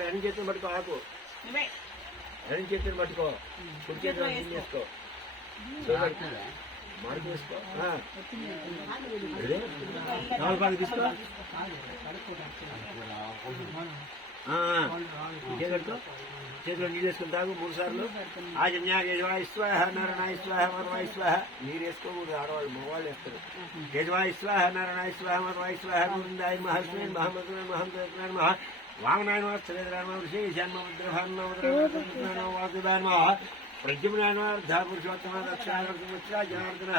ఎడం చేతిని పట్టుకో ఆకు ఎడం చేతిని పట్టుకో. కుడి అడ్డం చేసుకో మార్పు తీసుకో. ఆ, ఆ. ఇదే కట్టుకో చేతిలో నీళ్ళు వేసుకుని తాగు మూడు సార్లు. ఆజన్యా యజవాయిస్వాహ నరణాయిస్వాహ మరవాయిస్వాహ నీరు వేసుకోకూడదు ఆడవాళ్ళు మగవాళ్ళు వేస్తారు. యజవాయిస్వాహ నరణాయిస్వాహ మరవాయిస్వాహ గోవిందాయ మహస్మే మహమ్మద్ మహమ్మద్ మహా. వామనాయ నమ శ్రీధరాయ నమ ఋషి ఈశాన్య వాసుదాయ మహా. ప్రద్యుమ్నాయ పురుషోత్తమ దక్షిణ జనార్దన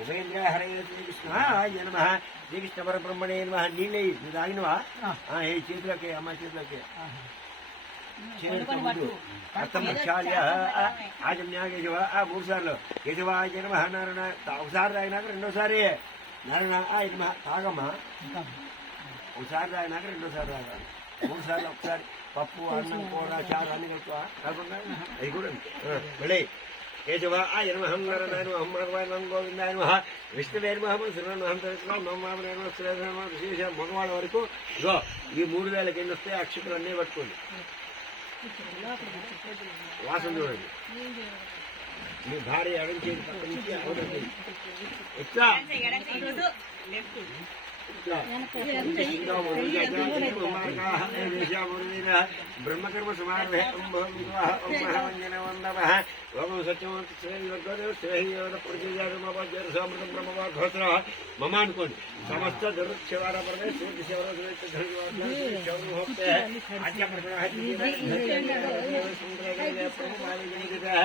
ఉపేంద్ర హరయ శ్రీకృష్ణ నమ శ్రీకృష్ణ పరబ్రహ్మణే నమ నీళ్ళే నువ్వు తాగినవా ఏ చేతులకి అమ్మ చేతులకి అర్థం ఆ మూడు సార్లు కేశవ జనమ నారాయణ ఒకసారి తాగినాక రెండోసారి నారాయణ ఆ ఇది తాగమ్మా. ఒకసారి తాగినాక రెండోసారి తాగాలి. మూడు సార్లు ఒకసారి పప్పు అన్నం కూర చారు అన్ని కలుపుకోవా కాకుండా అవి కూడా మళ్ళీ కేశవ ఆ ఎనమహం నారాయణ మహం భగవాన్ గోవిందాయ నమ విష్ణువే నమ శ్రీరామహం మమ్మామ శ్రీరామ విశేష మగవాళ్ళ వరకు. ఇగో ఈ మూడు వేలకి ఎన్ని వస్తాయి? అక్షతులు అన్నీ పట్టుకోండి. వాసన చూడండి. మీ భార్య ఎడం పక్క నుంచి. ఎట్లా ब्रह्मकर्म समारोह ओम भगवाह ओम महामंजन वंदमः ओम सत्यमूर्ति श्रेय योगदेव श्रेय योग प्रतिजात मम जर समृतम ब्रह्म वा घोषण मम अनुकोण समस्त दुरुक्षवार परमे सूर्य सेवर सुरेत धर्म चौर होते आज्ञा प्रदान है सुंदर प्रभु मालिक निकट है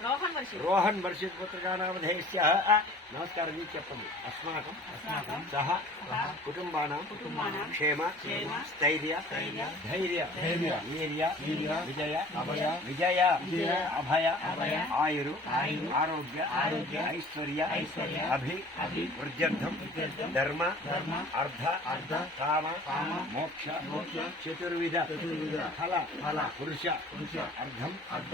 रोहन वर्षित पुत्रकानामधेयस्याः नमस्कारः इत्यर्थम् अस्माकं सः कुटुम्बानां क्षेम स्थर्य धैर्य वीर्य विजय अभय विजय अभय अभय आयु आरोग्य आरोग्य ऐश्वर्य ऐश्वर्य अभि वृद्ध्यर्थं धर्म अर्ध अर्ध काम काम मोक्ष मोक्ष चतुर्विध चतुर्विध फल फल पुरुष पुरुष अर्धम अर्ध